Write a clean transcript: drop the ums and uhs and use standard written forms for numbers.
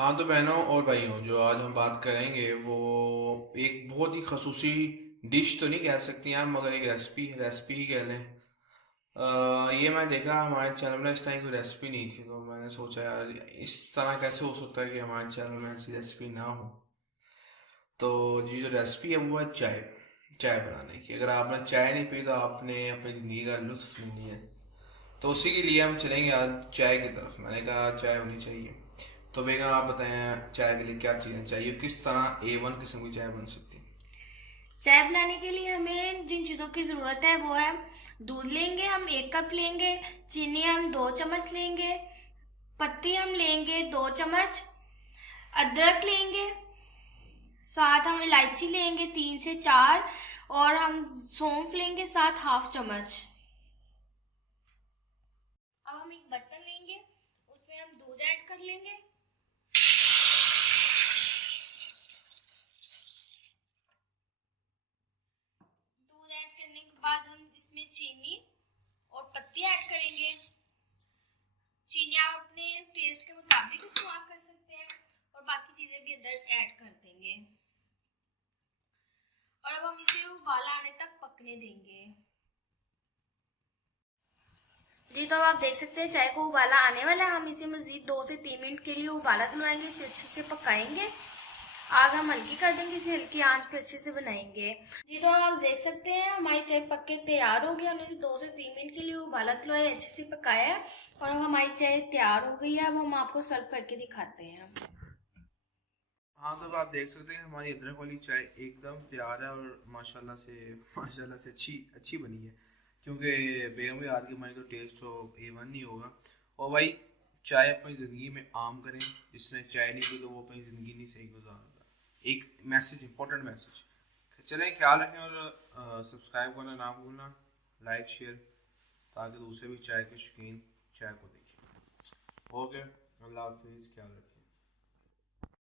हाँ तो बहनों और भाइयों, जो आज हम बात करेंगे वो एक बहुत ही खसूसी डिश तो नहीं कह सकती आप, मगर एक रेसिपी रेसिपी ही कह लें। ये मैं देखा हमारे चैनल में इस तरह कोई रेसिपी नहीं थी, तो मैंने सोचा यार इस तरह कैसे हो सकता है कि हमारे चैनल में ऐसी रेसिपी ना हो। तो ये जो रेसिपी है वो है चाय। चाय बनाने की, अगर आपने चाय नहीं पी तो आपने अपनी ज़िंदगी का लुत्फ नहीं लिया। तो उसी के लिए हम चलेंगे आज चाय की तरफ। मैंने कहा चाय होनी चाहिए। तो बेगम आप बताएं चाय के लिए क्या चीज़ें चाहिए, किस तरह A1 किस्म की चाय बन सकती है। चाय बनाने के लिए हमें जिन चीज़ों की ज़रूरत है वो है दूध लेंगे हम 1 कप लेंगे। चीनी हम 2 चम्मच लेंगे। पत्ती हम लेंगे 2 चम्मच। अदरक लेंगे। साथ हम इलायची लेंगे 3 से 4। और हम सौंफ लेंगे साथ ½ चम्मच। अब हम एक बर्तन लेंगे, उसमें हम दूध ऐड कर लेंगे। दूध ऐड करने के बाद हम इसमें चीनी और पत्ती ऐड करेंगे। चीनी आप अपने टेस्ट के मुताबिक इस्तेमाल कर सकते हैं और बाकी चीजें भी अंदर ऐड कर देंगे। और अब हम इसे उबाला आने तक पकने देंगे। जी तो अब आप देख सकते हैं चाय को उबाला आने वाला है। हम इसे मजीद 2 से 3 मिनट के लिए उबाला दिलवाएंगे, इसे अच्छे से पकाएंगे। आग हम हल्की कर देंगे, इसे हल्की आंच पे अच्छे से बनाएंगे। जी तो आप देख सकते हैं हमारी चाय पक के तैयार हो गई। हमने इसे 2 से 3 मिनट के लिए उबाला दिलवाया, अच्छे से पकाया है और अब हमारी चाय तैयार हो गई है। अब हम आपको सर्व करके दिखाते हैं। हाँ तो अब आप देख सकते हैं हमारी अदरक वाली चाय एकदम तैयार है, और माशाल्लाह से अच्छी अच्छी बनी है। क्योंकि बेगम के हाथ की हमारी तो टेस्ट तो A1 नहीं होगा। और भाई चाय अपनी ज़िंदगी में आम करें। जिसने चाय नहीं पी तो वो अपनी ज़िंदगी नहीं सही गुजारता। एक मैसेज, इंपॉर्टेंट मैसेज। चलें, ख्याल रखें और सब्सक्राइब करना ना भूलना, लाइक शेयर, ताकि दूसरे भी चाय के शौकीन चाय को देखें। ओके, अल्लाह हाफिज़, ख्याल रखें।